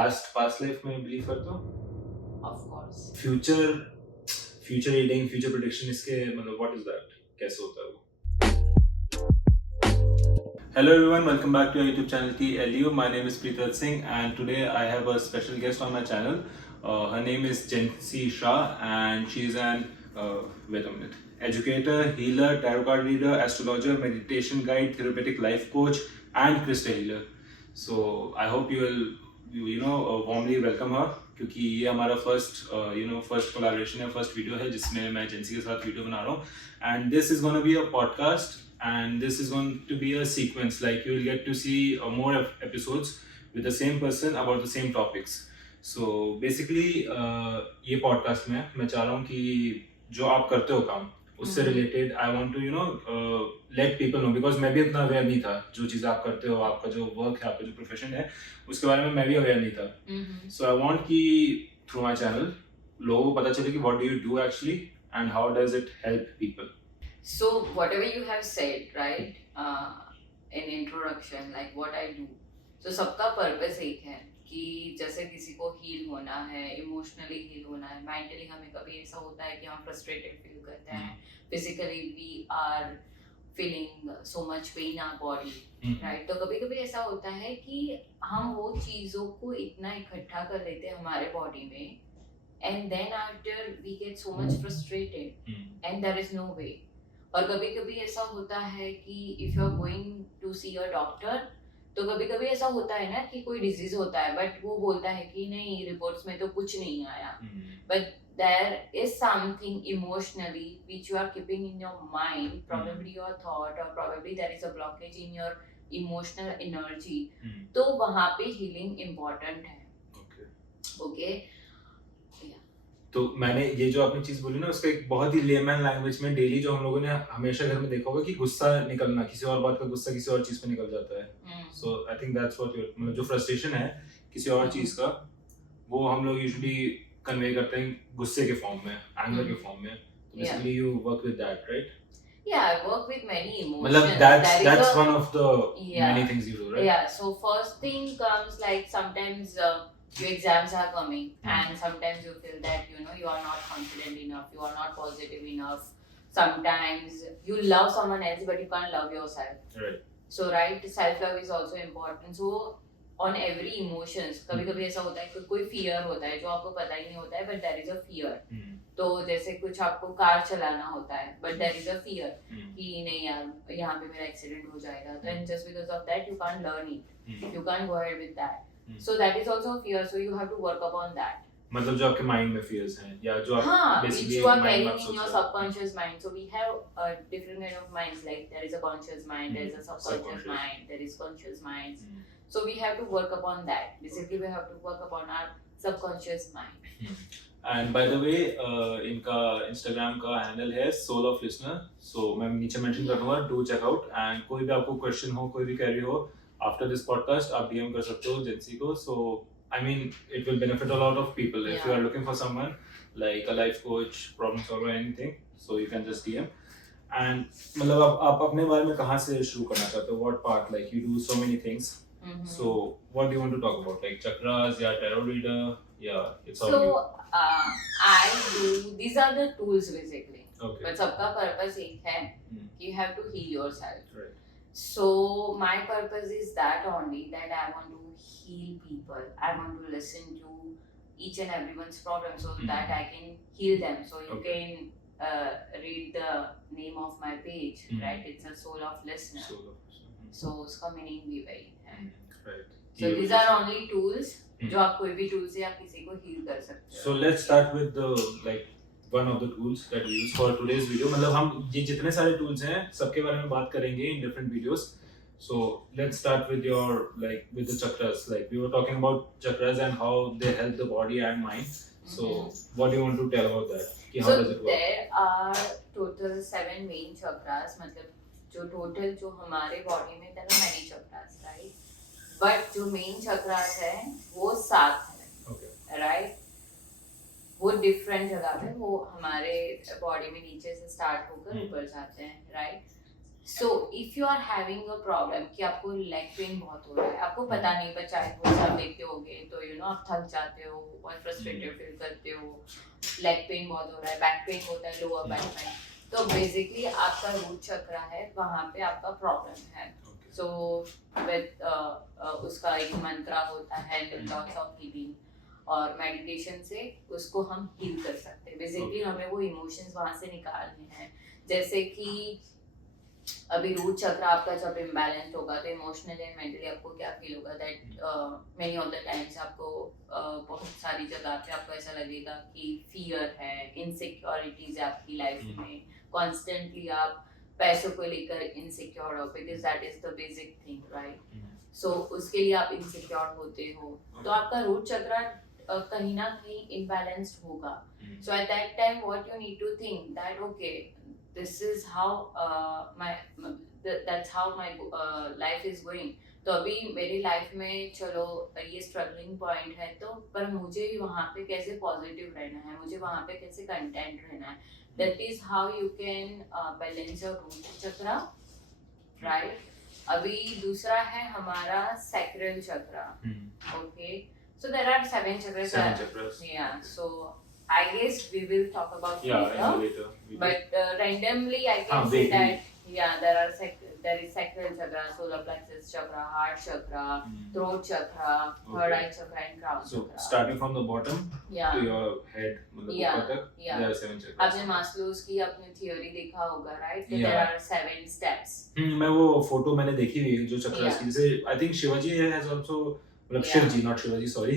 Past life में believe करते हो? Of course. Future reading, future prediction, इसके मतलब व्हाट इज दैट? कैसे होता है वो? Hello everyone, welcome back to our YouTube channel TLU. My name is Preetat Singh and today I have a special guest on my channel. Her name is Jency Shah and she's an wait a minute, educator, healer, tarot card reader, astrologer, meditation guide, therapeutic life coach and crystal healer. So I hope you will warmly welcome her क्योंकि ये हमारा first collaboration है, first video है जिसमें मैं जेंसी के साथ video बना रहा हूँ and this is gonna be a podcast and this is going to be a sequence, like you will get to see more episodes with the same person about the same topics. So basically ये podcast में मैं चाह रहा हूँ कि जो आप करते हो काम उससे related I want to let people know, because मैं भी इतना अवेयर नहीं था जो चीज़ आप करते हो, आपका जो वर्क है, आपका जो प्रोफेशन है उसके बारे में मैं भी अवेयर नहीं था. सो आई वांट कि थ्रू माई चैनल लोगों को पता चले कि what do you do actually and how does it help people. So whatever you have said, right, in introduction, like what I do, so सबका पर्पस एक है कि जैसे किसी को हील होना है, इमोशनली हील होना है, मेंटली हमें कभी ऐसा होता है कि हम फ्रस्ट्रेटेड फील करते हैं, physically we are feeling so much pain our body, right. तो कभी कभी ऐसा होता है कि हम वो चीज़ों को इतना इकट्ठा कर लेते हैं हमारे बॉडी में and then after we get so much frustrated and there is no way. और कभी कभी ऐसा होता है कि if you are going to see a doctor, तो कभी कभी ऐसा होता है ना कि कोई डिजीज होता है बट वो बोलता है कि नहीं, रिपोर्ट्स में तो कुछ नहीं आया, but there is something emotionally which you are keeping in your mind, probably your thought, or probably there is a blockage in your emotional energy. तो वहाँ पे healing important है. Okay. तो मैंने ये जो आपने चीज बोली ना, उसका एक बहुत ही लेमैन लैंग्वेज में डेली जो हम लोगों ने हमेशा घर में देखा होगा कि गुस्सा निकलना, किसी और बात का गुस्सा किसी और चीज पे निकल जाता है. So I think that's what your मतलब जो फ्रस्ट्रेशन है किसी और चीज का, वो हम लोग यूजुअली कन्वे करते हैं गुस्से के फॉर्म में, एंगर के फॉर्म में. तो basically you work with that, right? Yeah, I work with many emotions. मतलब that's one of the many things you do, right? Yeah, so first thing comes like sometimes your exams are coming and sometimes you feel that you are not confident enough, you are not positive enough. Sometimes you love someone else but you can't love yourself, right? So right, self love is also important. So on every emotions, कभी कभी ऐसा होता है कि कोई fear होता है जो आपको पता ही नहीं होता है but there is a fear. तो जैसे कुछ आपको कार चलाना होता है but there is a fear कि नहीं यार यहाँ पे मेरा एक्सीडेंट हो जाएगा, then just because of that you can't learn it, you can't go ahead with that. So that is also a fear, so you have to work upon that. मतलब जो आपके माइंड में fears हैं या जो आप basically which you are carrying in your subconscious mind. So we have different kind of minds, like there is a conscious mind, there is a subconscious mind, there is conscious minds. So we have to work upon that. Basically we have to work upon our subconscious mind. And by the way, इनका Instagram का handle है Soul of Listener. So मैं नीचे mention कर दूँगा, do check out. And कोई भी आपको question हो, कोई भी query हो, after this podcast आप DM कर सकते हो जेंसी को. So I mean it will benefit a lot of people. If you are looking for someone like a life coach, problem solver, anything, so you can just DM. And मतलब आप अपने बारे में कहाँ से शुरू करना चाहते हो? What part? Like you do so many things. So what do you want to talk about? Like chakras, yeah, tarot reader, yeah, it's all you. I do, these are the tools basically. Okay. But सबका purpose एक है कि you have to heal yourself. Right. So my purpose is that only, that I want to heal people. I want to listen to each and everyone's problem so that I can heal them. So you can read the name of my page, right? It's a Soul of Listener. Soul of Listener. So उसका meaning भी वही है. Right. So these are only tools. जो आप कोई भी tool से आप किसी को हील कर सकते हो. So let's start with the like one of the tools that we use for today's video. मतलब हम ये जितने सारे tools हैं सबके बारे में बात करेंगे in different videos. So let's start with your with the chakras. Like we were talking about chakras and how they help the body and mind. So what do you want to tell about that? How does it work? There are total 7 main chakras. मतलब जो total जो हमारे body में there are many chakras, right? But जो main chakras है वो 7 है, right? वो डिफरेंट जगह पे, वो हमारे बॉडी में नीचे से स्टार्ट होकर ऊपर जाते हैं, right? So if you are having a problem कि आपको लेग पेन बहुत हो रहा है, आपको पता नहीं, पर चाहे वो आप देखते होगे तो यू नो आप थक जाते हो और फ्रस्ट्रेटेड फील करते हो, लेग पेन बहुत हो रहा है, बैक पेन होता है, लोअर बैक पेन, तो बेसिकली आपका रूट चक्र है, वहाँ पे आपका प्रॉब्लम है. सो विद उसका एक मंत्रा होता है, लॉट्स ऑफ हीलिंग, और मेडिटेशन से उसको हम हील कर सकते हैं. बेसिकली हमें वो इमोशंस वहाँ से निकालने हैं. जैसे कि अभी रूट चक्र आपका जब इम्बैलेंस्ड होगा तो इमोशनली एंड मेंटली आपको क्या फील होगा, that many of the times आपको बहुत सारी जगह पे आपको ऐसा लगेगा कि फियर है, इनसिक्योरिटीज है आपकी लाइफ में, कॉन्स्टेंटली आप पैसों को लेकर इनसिक्योर हो, because that is the basic thing, right. So उसके लिए आप इनसिक्योर होते हो, तो आपका रूट चक्र कहीं ना कहीं इम्बैलेंस्ड होगा. So at that time, what you need to think that okay, this is how that's how my life is going. तो अभी मेरी लाइफ में चलो ये स्ट्रगलिंग पॉइंट है, तो पर मुझे वहाँ पे कैसे पॉजिटिव रहना है, मुझे वहाँ पे कैसे कंटेंट रहना है. That is how you can balance your root chakra, right. अभी दूसरा है हमारा sacral chakra. Okay, so there are 7 chakras. 7 chakras. Yeah, so I guess we will talk about later. But randomly I can say that there is sacral chakra, solar plexus chakra, heart chakra, throat chakra, third eye chakra, and crown So chakra. starting from the bottom to your head, ऊपर तक, there are 7 chakras. आपने मास्लोस की अपनी theory देखा होगा, right? There are 7 steps. मैं वो photo मैंने देखी हुई है जो चक्रास की, जैसे I think Shivaji has also, मतलब Shiv ji, not Shivaji, sorry,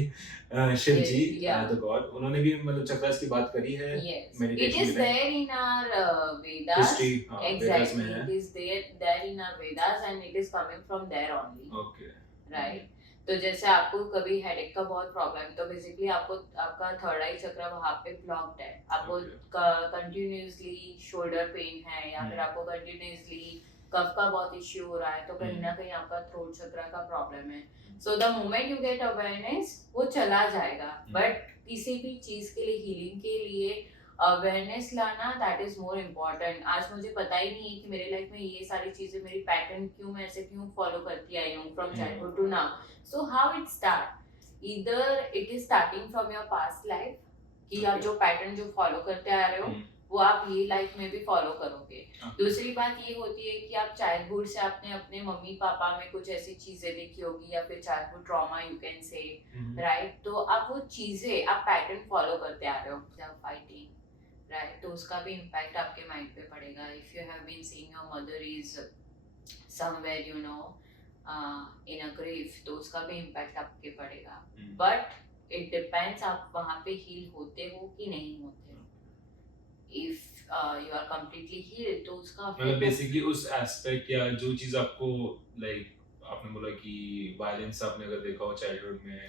Shiv ji the god, उन्होंने भी मतलब चक्रास की बात करी है. Meditation it is there in our Vedas, history, exactly, it is there in our Vedas and it is coming from there only. Okay, right. तो जैसे आपको कभी हेडेक का बहुत प्रॉब्लम है, तो बेसिकली आपको आपका थर्ड आई चक्र वहाँ पे ब्लॉक्ड है, आपको कंटिन्यूअसली शोल्डर पेन है, या फिर आपको कंटिन्यूअसली कफ का बहुत इश्यू हो रहा है, तो कहीं ना कहीं आपका थ्रोट चक्र का प्रॉब्लम है. So the moment you get awareness वो चला जाएगा, बट किसी भी चीज के लिए, हीलिंग के लिए अवेयरनेस लाना, दैट इज मोर इम्पोर्टेंट. आज मुझे पता ही नहीं है कि मेरे लाइफ में ये सारी चीजें, मेरी पैटर्न क्यों, मैं ऐसे क्यों फॉलो करती आई हूँ from childhood to now. So how it start, either it is starting from your past life, कि आप जो पैटर्न जो फॉलो करते आ रहे हो वो आप ये लाइफ में भी फॉलो करोगे. दूसरी बात ये होती है कि आप चाइल्डहुड से आपने अपने मम्मी पापा में कुछ ऐसी चीजें देखी होगी, या फिर childhood trauma you can say, right. तो आप वो चीजें, आप पैटर्न फॉलो करते आ रहे हो जब फाइटिंग, राइट. तो उसका भी इम्पैक्ट आपके माइंड पे पड़ेगा. If you have been seeing your mother is somewhere you know in a grave, तो उसका भी इम्पैक्ट आपके पड़ेगा. बट इट डिपेंड्स आप वहाँ पे हील होते हो कि नहीं होते. If you are completely healed, तो उसका मतलब बेसिकली उस एस्पेक्ट या जो चीज आपको, लाइक आपने बोला कि वायलेंस आपने अगर देखा हो चाइल्डहुड में,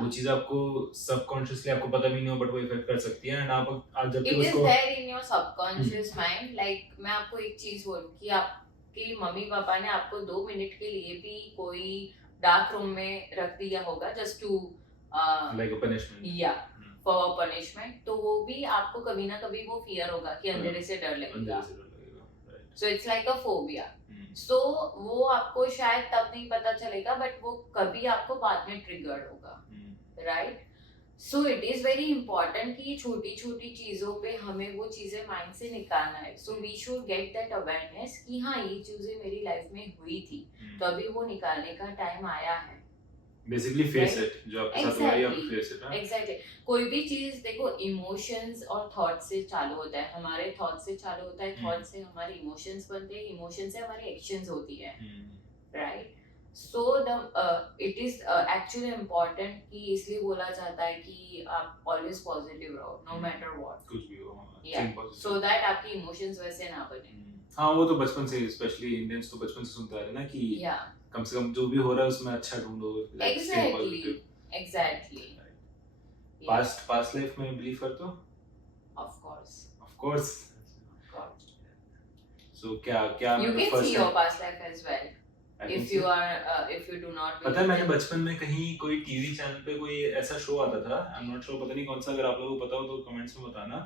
वो चीज आपको सबकॉन्शियसली आपको पता भी नहीं हो, बट वो इफेक्ट कर सकती है. एंड आप जब तक उसको, it is there in your subconscious mind. Like मैं आपको एक चीज बोलूं कि आपके मम्मी पापा ने आपको 2 मिनट के लिए भी कोई डार्क रूम में रख दिया होगा, just to like a punishment, for punishment, तो वो भी आपको कभी ना कभी वो फियर होगा कि अंधेरे से डर लगेगा. So it's like a phobia. So वो आपको शायद तब नहीं पता चलेगा, बट वो कभी आपको बाद में ट्रिगर्ड होगा, right. So it is very important कि छोटी छोटी चीजों पे हमें वो चीजें माइंड से निकालना है. So we should get that awareness कि हाँ ये चीजें मेरी लाइफ में हुई थी, तो अभी वो निकालने का टाइम आया है. बेसिकली फेस इट, जो आपके साथ हुआ है आप फेस इट. एग्जैक्टली. कोई भी चीज देखो, इमोशंस और थॉट से चालू होता है. हमारे थॉट से चालू होता है, थॉट से हमारे इमोशंस बनते हैं, इमोशन से हमारी एक्शंस होती है, right. So the it is actually important कि इसलिए बोला जाता है कि आप ऑलवेज पॉजिटिव रहो, नो मैटर व्हाट, कुछ भी हो, सो दैट आपके इमोशंस वैसे ना बने. हाँ, वो तो बचपन से, स्पेशली इंडियंस तो बचपन से सुनते आ रहे हैं ना कि कम से कम जो भी हो रहा है उसमें अच्छा ढूंढो. एग्जैक्टली. पास्ट लाइफ में बिलीव करते हो? Of course. सो क्या you can see your past life as well. I can if say. you are if you do not पता है believe मैंने in- बचपन में कहीं कोई टीवी चैनल पे कोई ऐसा शो आता था, आई एम नॉट श्योर, पता नहीं कौन सा, अगर आप लोगों को पता हो तो कमेंट्स में बताना।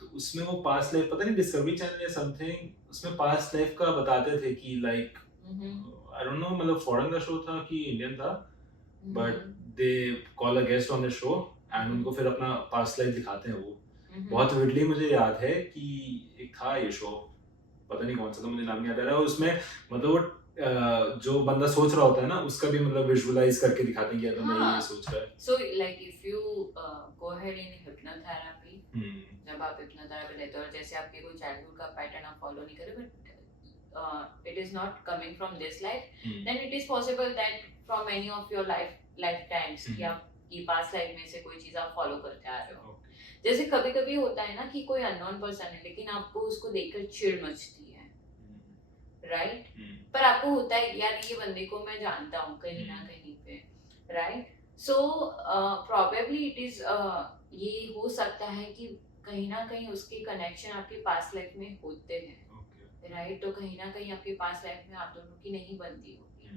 तो उसमें वो पास्ट लाइफ, पता नहीं डिस्कवरी चैनल या समथिंग, उसमें पास्ट लाइफ का बताते थे कि लाइक आई डोंट नो, मतलब फॉरेन का शो था कि इंडियन था, but they call a guest on the show and उनको फिर अपना पास्ट लाइफ दिखाते हैं वो। बहुत विडली मुझे याद है कि एक था ये शो, पता नहीं कौन सा था, मुझे नाम नहीं याद आ रहा है। उसमें मतलब वो जो बंदा सोच रहा होता है ना, उसका भी मतलब विजुअलाइज करके दिखाते हैं कि तो नहीं ये सोच रहा है। So like if you go ahead in hypnotherapy, जब आप hypnotherapy लेते हो और जैसे आपके कोई childhood का pattern आप follow नहीं करे, but it is not coming from this life, then it is possible that from any of your lifetimes कि आप ये past life में से कोई चीज आप follow करते आ रहे हो। जैसे कभी कभी होता है ना कि कोई unknown person है लेकिन आपको उसको देखकर चिढ़ मचती है, राइट? पर आपको होता है यार ये बंदे को मैं जानता हूँ कहीं ना कहीं पे, right? So probably it is ये हो सकता है कि कहीं ना कहीं उसके कनेक्शन आपके पास्ट लाइफ में होते हैं, राइट? तो कहीं ना कहीं आपके पास्ट लाइफ में आप दोनों की नहीं बनती होगी,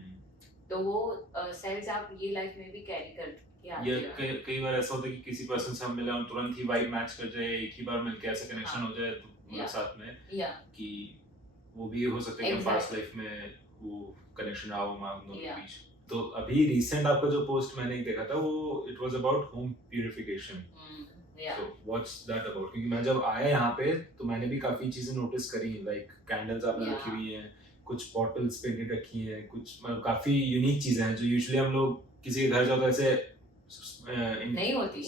तो वो सेल्स आप ये लाइफ में भी कैरी करके आते हो। कई बार ऐसा होता है कि किसी पर्सन से हम मिले और तुरंत ही वाइब मैच कर जाए, एक ही बार मिलके ऐसा कनेक्शन हो जाए तो साथ में कि वो भी हो सकता है कि पास्ट लाइफ में वो कनेक्शन रहा हो हमारे दोनों के बीच। तो अभी रिसेंट आपका जो पोस्ट मैंने देखा था वो it was about home purification. So what's that about? क्योंकि मैं जब आया यहाँ पे तो मैंने भी काफी चीजें नोटिस करी, लाइक कैंडल्स आपने रखी हुई हैं, कुछ बॉटल्स पेंटेड रखी हैं, कुछ मतलब काफी यूनिक चीजें हैं जो यूजुअली हम लोग किसी के घर जाओ तो ऐसे नहीं होती,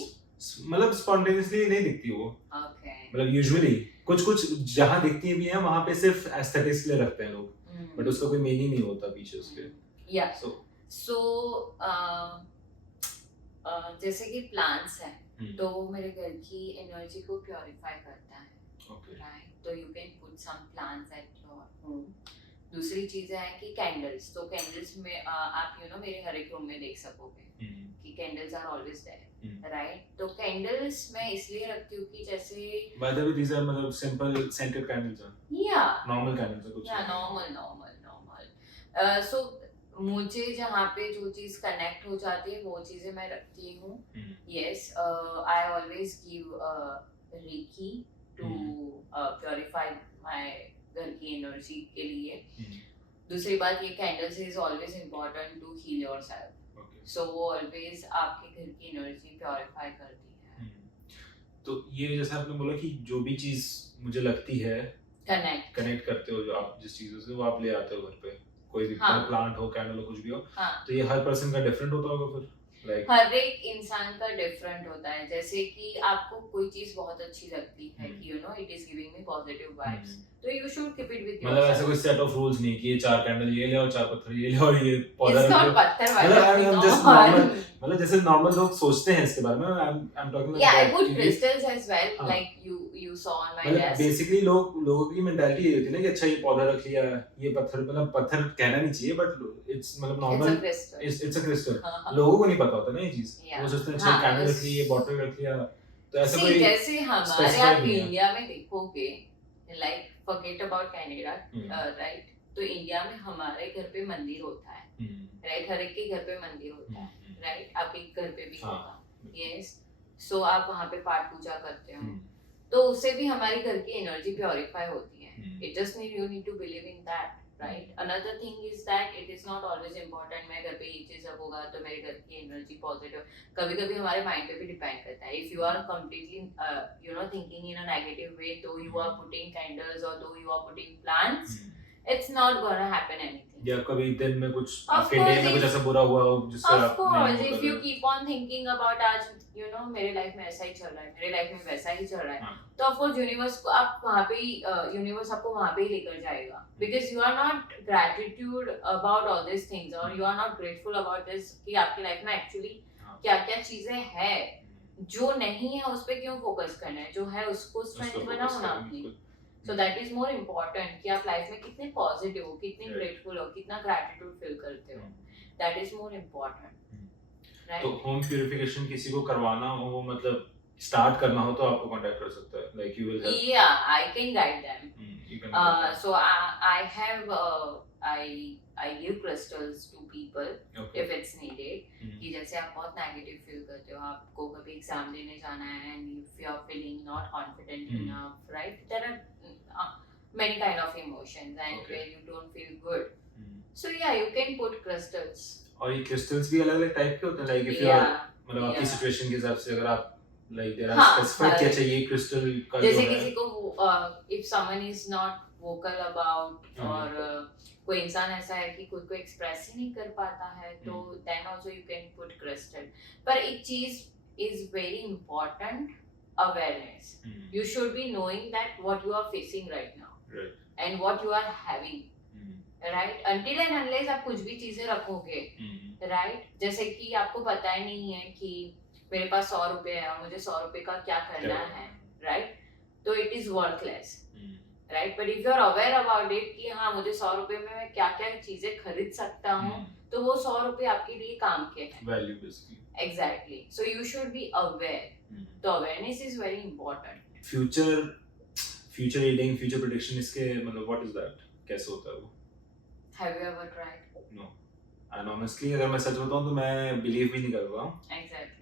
मतलब स्पॉन्टेनियसली नहीं दिखती वो। मतलब यूजुअली कुछ जहाँ दिखती भी हैं वहाँ पे सिर्फ एस्थेटिक्स के लिए रखते हैं लोग, बट उसका कोई मीनिंग नहीं होता पीछे उसके। सो जैसे कि प्लांट्स है तो वो मेरे घर की एनर्जी को प्योरीफाई करता है, राइट? तो you can put some plants at your home. दूसरी चीज है कि कैंडल्स, तो कैंडल्स में आप मेरे हर एक रूम में देख सकोगे कि candles are always there, right? तो कैंडल्स मैं इसलिए रखती हूँ कि जैसे by the way these are मतलब सिंपल सेंटेड कैंडल्स हैं, या नॉर्मल कैंडल्स है कुछ, या नॉर्मल। सो मुझे जहाँ पे जो चीज कनेक्ट हो जाती है वो चीजें मैं रखती हूँ। Yes, I always give reiki to purify my घर की एनर्जी के लिए। दूसरी बात, ये candles is always important to heal yourself, so वो ऑलवेज आपके घर की एनर्जी प्योरीफाई करती है। तो ये जैसे आपने बोला कि जो भी चीज मुझे लगती है कनेक्ट करते हो, जो आप जिस चीजों से वो आप ले आते हो घर पे, कोई भी प्लांट हो, कैंडल हो, कुछ भी हो, तो ये हर पर्सन का डिफरेंट होता होगा फिर? Like, हर एक इंसान का डिफरेंट होता है। जैसे कि आपको कोई चीज बहुत अच्छी लगती है कि it is giving me positive vibes, तो you should keep it with yourself. मतलब ऐसा कोई सेट ऑफ रूल्स नहीं कि ये 4 कैंडल ये ले और 4 पत्थर ये ले और ये पौधा रख लो। It's not पत्थर वाला, मतलब जैसे नॉर्मल लोग सोचते हैं इसके बारे में। आई एम टॉकिंग या I put crystals as well, like you saw on my desk. Basically लोगों की मेंटालिटी ये होती है ना कि अच्छा ये पौधा रख लिया, ये पत्थर, मतलब पत्थर कहना नहीं चाहिए बट इट्स मतलब नॉर्मल, इट्स अ क्रिस्टल। लोगों को नहीं पता होता ना ये चीज, वो सोचते हैं अच्छा कैंडल रख ली, ये बॉटल रख लिया, तो ऐसा कोई जैसे हमारे आप इंडिया में देखोगे, like forget about Canada, right? तो इंडिया में हमारे घर पे मंदिर होता है, राइट? हर एक के घर पे मंदिर होता है, राइट? आपके घर पे भी होगा, यस। सो आप वहाँ पे पाठ पूजा करते हो, तो उससे भी हमारी घर की एनर्जी प्योरीफाई होती है। It just you need to believe in that, right? Another thing is that it is not always important मेरे घर पे ये चीज अब होगा तो मेरे घर की एनर्जी पॉजिटिव। कभी कभी हमारे माइंड पे भी डिपेंड करता है। If you are completely thinking in a negative way, तो यू आर पुटिंग कैंडल्स और though you are putting plants, it's not gonna happen anything. या कभी दिन में कुछ आपके डे में कुछ ऐसा बुरा हुआ हो जिससे आप of course if you keep on thinking about आज मेरे लाइफ में ऐसा ही चल रहा है, मेरे लाइफ में वैसा ही चल रहा है, तो ऑफ कोर्स यूनिवर्स को आप वहाँ पे ही यूनिवर्स आपको वहाँ पे ही लेकर जाएगा, because you are not gratitude about all this things और you are not grateful about this कि आपकी लाइफ में एक्चुअली क्या क्या चीजें हैं। जो नहीं है उस पर क्यों फोकस करना है, जो है उसको स्ट्रेंथ बनाओ ना अपनी। So that is more important कि आप लाइफ में कितने पॉजिटिव हो, कितने ग्रेटफुल हो, कितना ग्रैटिट्यूड फील करते हो, that is more important, right? तो होम प्यूरिफिकेशन किसी को करवाना हो, मतलब स्टार्ट करना हो, तो आपको कांटेक्ट कर सकता है, like you will help. Yeah, I can guide them. You करना पड़ता है. So I have I give crystals to people Okay. if it's needed. कि जैसे आप बहुत नेगेटिव फील करते हो, आपको कभी एग्जाम देने जाना है and if you are feeling not confident enough, right? There are many kind of emotions and where you don't feel good. So yeah, you can put crystals. और ये crystals भी अलग अलग टाइप के होते हैं, like if you are मतलब आपकी सिचुएशन के हिसाब से अगर आप like there are specified कि अच्छा ये crystal का जो है, जैसे किसी को if someone is not vocal about और कोई इंसान ऐसा है कि खुद को एक्सप्रेस ही नहीं कर पाता है, तो then also you can put crystal. पर एक चीज is very important, awareness. You should be knowing that what you are facing right now, right, and what you are having, right? Until and unless आप कुछ भी चीजें रखोगे, right? जैसे कि आपको पता ही नहीं है कि मेरे पास 100 रुपए है और मुझे 100 रुपए का क्या करना है, right? तो it is worthless. Right, but if you are aware about it कि हाँ मुझे 100 रुपए में मैं क्या क्या चीजें खरीद सकता हूँ, तो वो 100 रुपए आपके लिए काम के हैं. Value basically. Exactly. So you should be aware. तो awareness is very important. Future reading, future prediction, इसके मतलब what is that? कैसे होता है वो? Have you ever tried? No. And honestly अगर मैं सच बताऊँ तो मैं believe भी नहीं कर रहा हूँ. Exactly.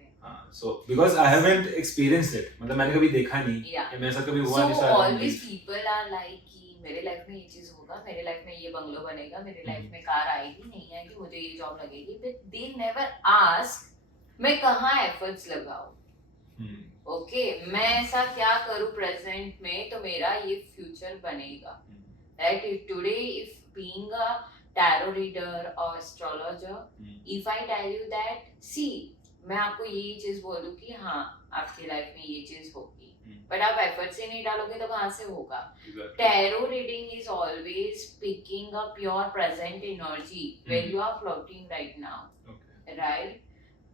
So because I haven't experienced it, मतलब मैंने कभी देखा नहीं, yeah, मेरे साथ कभी हुआ नहीं. So always people are like कि मेरे लाइफ में ये चीज होगा, मेरे लाइफ में ये बंगलो बनेगा, मेरे लाइफ में कार आएगी, नहीं आएगी, मुझे ये जॉब लगेगी, but they never ask मैं कहाँ एफर्ट्स लगाऊं. Okay, मैं ऐसा क्या करूं प्रेजेंट में तो मेरा ये फ्यूचर बनेगा. Right? If today if being a tarot reader or astrologer, if I tell you that see मैं आपको ये चीज बोलूं कि हाँ आपकी लाइफ में ये चीज होगी, बट आप एफर्ट्स ही नहीं डालोगे तो कहाँ से होगा. Tarot reading is always picking a pure present energy where you are floating right now, right?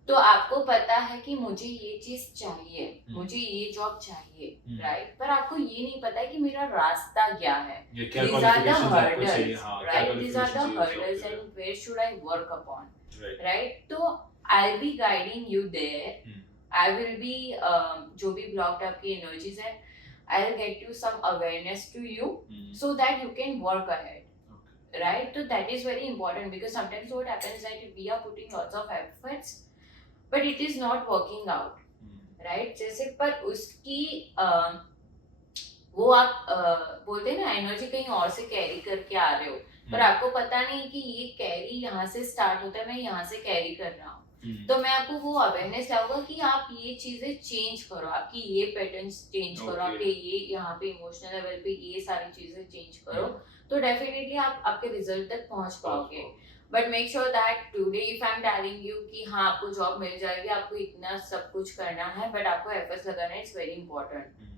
तो आपको पता है कि मुझे ये चीज चाहिए, मुझे ये जॉब चाहिए, राइट? पर आपको ये नहीं पता है कि मेरा रास्ता क्या है. These are the hurdles, right? These are the hurdles and where should I work upon, right? तो I'll be guiding you there. I will be जो भी blocked आपकी energies है, I'll get you some awareness to you so that you can work ahead, right? So that is very important because sometimes what happens is that we are putting lots of efforts but it is not working out, right? जैसे पर उसकी वो आप बोलते हैं ना energy कहीं और से कैरी करके आ रहे हो, पर आपको पता नहीं कि ये कैरी यहाँ से स्टार्ट होता है, मैं यहाँ से कैरी कर रहा हूँ. तो मैं आपको वो अवेयरनेस लाऊंगा कि आप ये चीजें चेंज करो, आपकी ये पैटर्न्स चेंज करो, आपके ये यहाँ पे इमोशनल लेवल पे ये सारी चीजें चेंज करो, तो डेफिनेटली आप आपके रिजल्ट तक पहुंच पाओगे. But make sure that today if I am telling you कि हाँ आपको जॉब मिल जाएगी, आपको इतना सब कुछ करना है, बट आपको एफर्ट्स लगाना है, it's very important.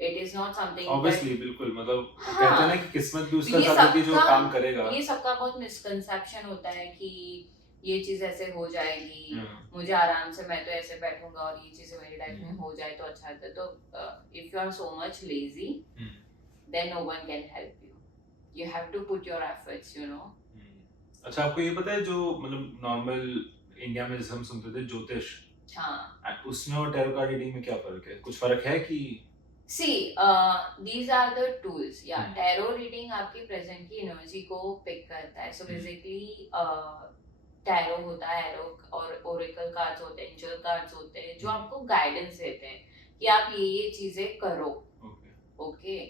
It is not something obviously बिल्कुल मतलब कहते हैं ना कि किस्मत भी उसका साथ होती है जो काम करेगा. ये सबका बहुत मिसकंसेप्शन होता है कि ये चीज ऐसे हो जाएगी, मुझे आराम से मैं तो ऐसे बैठूंगा और ये चीजें मेरी लाइफ में हो जाए तो अच्छा है. तो if you are so much lazy then no one can help you. You have to put your efforts, you know. अच्छा, आपको ये पता है जो मतलब नॉर्मल इंडिया में जैसे हम सुनते थे ज्योतिष, हाँ, उसमें और टैरो कार्ड रीडिंग में क्या फर्क है? कुछ फर्क है कि See, these are the tools. Yeah, tarot reading आपकी present की energy को pick करता है. So basically, tarot होता है, और oracle cards होते हैं, angel cards होते हैं, जो आपको guidance देते हैं कि आप ये चीजें करो. Okay.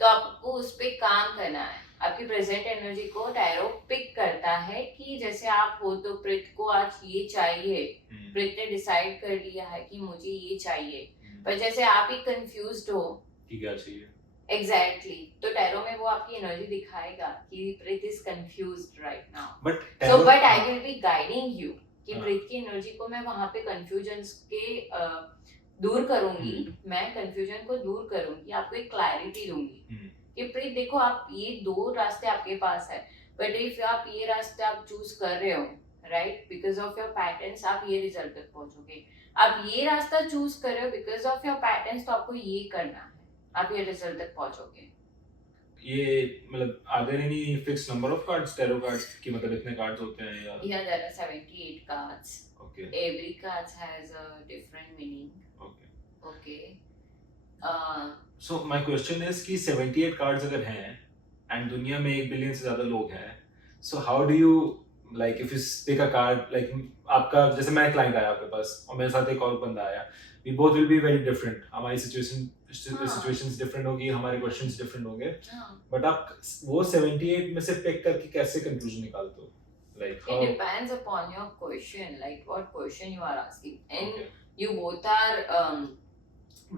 तो आपको उस पे काम करना है. आपकी प्रेजेंट एनर्जी को टैरो पिक करता है कि जैसे आप हो तो प्रीत को आज ये चाहिए, प्रीत ने डिसाइड कर लिया है कि मुझे ये चाहिए, पर जैसे आप ही कंफ्यूज्ड हो कि क्या चाहिए, एग्जैक्टली, तो टैरो में वो आपकी एनर्जी दिखाएगा कि Preet is confused right now, but I will be guiding you कि प्रीत की एनर्जी को मैं वहां पे कंफ्यूजन्स के दूर करूंगी, मैं कंफ्यूजन को दूर करूंगी, आपको एक क्लैरिटी दूंगी कि प्रीत देखो आप ये दो रास्ते आपके पास है, बट इफ आप ये रास्ते आप चूज कर रहे हो, right, because of your patterns आप ये रिजल्ट तक पहुंचोगे. आप ये रास्ता चूज कर रहे हो बिकॉज ऑफ योर पैटर्न्स, तो आपको ये करना है, आप ये रिजल्ट तक पहुंचोगे. ये मतलब are there any fixed number of cards tarot cards की, मतलब इतने कार्ड्स होते हैं या? Yeah, there are 78 cards. Okay. Every card has a different meaning. Okay. So my question is कि 78 कार्ड्स अगर हैं एंड दुनिया में 1 बिलियन से ज्यादा लोग हैं. So how do you like if you take a card like आपका जैसे मैं क्लाइंट आया आपके पास और मेरे साथ एक और बंदा आया, we both will be very different. हमारी सिचुएशंस डिफरेंट होगी, हमारे क्वेश्चंस डिफरेंट होंगे, बट आप वो 78 में से पिक करके कैसे कंक्लूजन निकालते हो? Like how? It depends upon your question, like what question you are asking, and Okay. you both are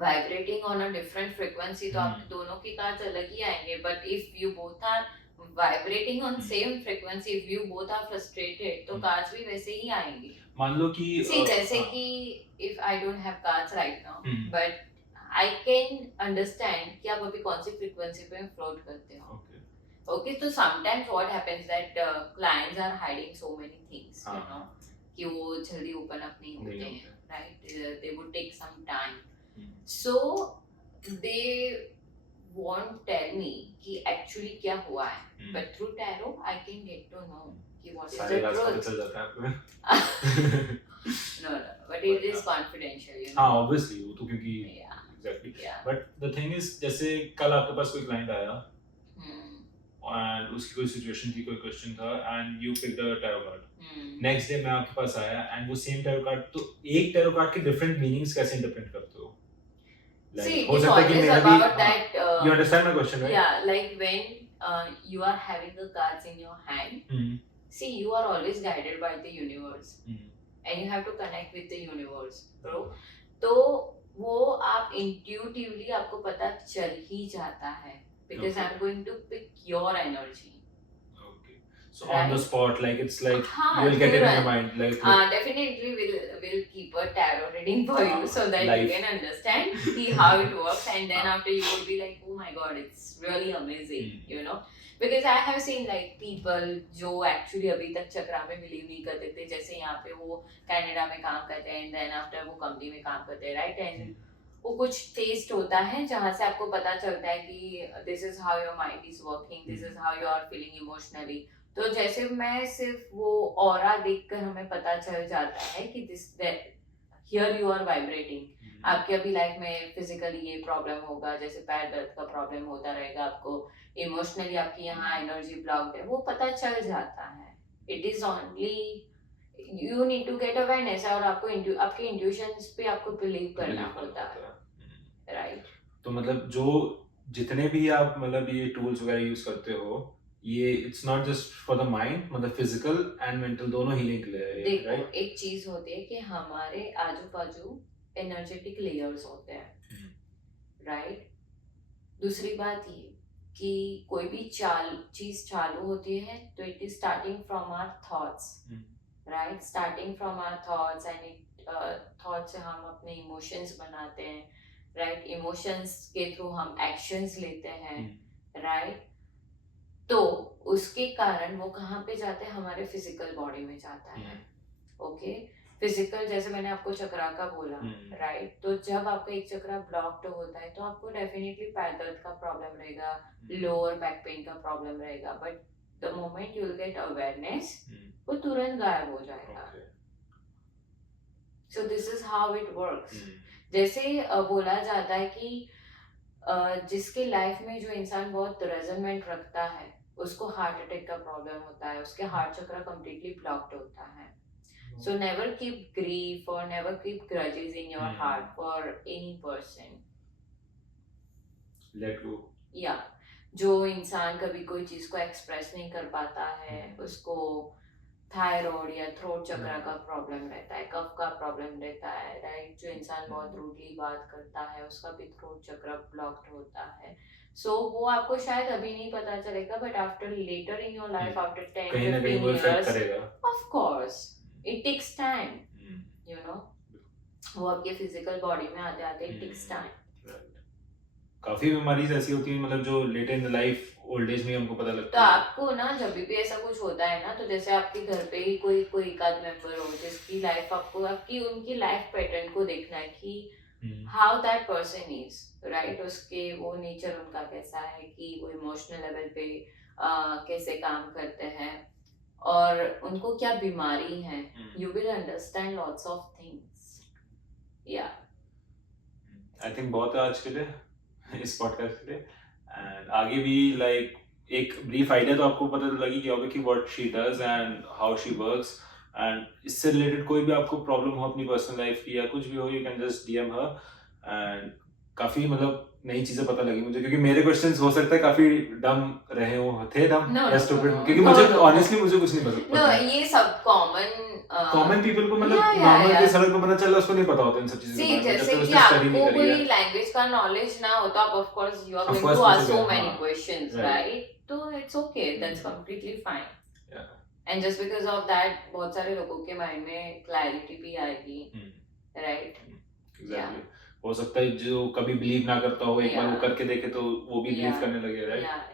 vibrating on a different frequency, तो आपके दोनों की कार्ड्स अलग ही आएंगे. But if you both are vibrating on same frequency, if you both are frustrated, तो cards भी वैसे ही आएंगे. मान लो कि See, जैसे कि if I don't have cards right now, but I can understand कि आप अभी कौन सी frequency पे float करते हो. Okay, so sometimes what happens that clients are hiding so many things, you know, कि वो जल्दी open up नहीं होते हैं, right? They would take some time. So they won't tell me कि actually क्या हुआ है. But through tarot I can get to know कि what is the truth. No, but it is confidential, you know. हाँ, obviously वो तो क्योंकि exactly. But the thing is जैसे कल आपके पास कोई client आया and उसकी कोई सिचुएशन थी, कोई क्वेश्चन था and you picked a tarot card. Next day मैं आपके पास आया and वो सेम tarot card, तो एक tarot card के different meanings कैसे interpret करते हो? Like, see, it's always about that. You understand my question, right? Yeah, like when you are having the cards in your hand, see, you are always guided by the universe, and you have to connect with the universe, bro. तो वो आप intuitively आपको पता चल ही जाता है. Because I'm going to pick your energy. Okay. So right? On the spot, like it's like you'll get it in your mind. Like definitely we'll keep a tarot reading for you so that life. You can understand, see how it works, and then after you will be like, oh my god, it's really amazing, you know. Because I have seen like people जो actually अभी तक चक्रा में believe नहीं करते थे, जैसे यहाँ पे वो कनाडा में काम करते हैं, and then after वो कंपनी में काम करते हैं, right? And वो कुछ टेस्ट होता है जहाँ से आपको पता चलता है कि this is how your mind is working, this is how you are feeling emotionally. तो जैसे मैं सिर्फ वो ऑरा देखकर हमें पता चल जाता है कि this here you are vibrating. आपके अभी लाइफ में फिजिकली ये प्रॉब्लम होगा, जैसे पैर दर्द का प्रॉब्लम होता रहेगा, आपको इमोशनली आपकी यहाँ एनर्जी ब्लॉक्ड है, वो पता चल जाता है. It is only you need to get awareness और आपको आपके intuitions पे आपको believe करना होता है, right? तो मतलब जो जितने भी आप मतलब ये tools वगैरह यूज करते हो, ये it's not just for the mind, मतलब physical and mental दोनों healing के लिए है. देखो right? एक चीज होती है कि हमारे आजू बाजू energetic layers होते हैं, right? दूसरी बात ये कि कोई भी चीज चालू होती है तो it is starting from our thoughts. Right, starting from our thoughts and thoughts से हम अपने emotions बनाते हैं, right? Emotions के through हम actions लेते हैं, right? तो उसके कारण वो कहाँ पे जाते हैं? हमारे physical body में जाता है, okay? Physical जैसे मैंने आपको चक्रा का बोला, right? तो जब आपका एक चक्रा blocked होता है तो आपको definitely पैर दर्द का problem रहेगा, lower back pain का problem रहेगा, but the moment you will get awareness, वो तुरंत गायब हो जाएगा. So this is how it works. जैसे बोला जाता है कि जिसके लाइफ में जो इंसान बहुत रेजोनेंट रखता है उसको हार्ट अटैक का प्रॉब्लम होता है, उसके हार्ट चक्र completely blocked होता है. So never keep grief or never keep grudges in your heart for any person. Let go. Yeah. जो इंसान कभी कोई चीज को एक्सप्रेस नहीं कर पाता है, उसको थायराइड या थ्रोट चक्र का प्रॉब्लम रहता है, कफ का प्रॉब्लम रहता है, राइट? जो इंसान बहुत रूडली बात करता है उसका भी थ्रोट चक्र ब्लॉक्ड होता है. सो वो आपको शायद अभी नहीं पता चलेगा, but after later in your life, after 10-15 years, of course it takes time, you know. वो आपके फिजिकल बॉडी में आते आते इट टेक्स टाइम. काफी बीमारीज ऐसी होती हैं मतलब जो later in the life old age में हमको पता लगता है. तो आपको ना जब भी ऐसा कुछ होता है ना, तो जैसे आपके घर पे ही कोई एक आध मेंबर हो जिसकी लाइफ आपको आपकी उनकी लाइफ पैटर्न को देखना है कि how that person is, right? उसके वो नेचर उनका कैसा है, कि वो इमोशनल लेवल पे कैसे काम करते हैं और उनको क्या बीमारी है. You will understand lots of things. या आई थिंक बहुत है आज के लिए इस पॉडकास्ट के लिए, एंड आगे भी लाइक एक ब्रीफ आइडिया तो आपको पता लगी कि होगा कि what she does and how she works, and इससे रिलेटेड कोई भी आपको प्रॉब्लम हो अपनी पर्सनल लाइफ की या कुछ भी हो, you can just DM her. And काफी मतलब नई चीजें पता लगी मुझे, क्योंकि मेरे क्वेश्चंस हो सकता है काफी डम रहे हो, थे डम No, या no, स्टूपिड, no, क्योंकि no, मुझे no. ऑनेस्टली मुझे कुछ नहीं No, पता है। ये सब कॉमन पीपल को मतलब Yeah, नॉर्मल yeah. के सड़क पे पता चला, उसको नहीं पता होता इन सब चीजों के See, बारे में, जब जैसे तक कि उसने स्टडी नहीं आपको करी कोई है। लैंग्वेज का नॉलेज ना हो तो आप of course you are Of going course to ask so पूछोगे, मेनी हाँ। Questions, Right. राइट? तो it's okay, that's completely fine. Yeah. And just because of that बहुत सारे लोगों के माइंड में क्लैरिटी भी आएगी, राइट? एग्जैक्टली। हो सकता है जो कभी बिलीव ना करता हो, एक बार वो Yeah. करके देखे तो वो भी बिलीव Yeah. करने लगे, राइट? Yeah,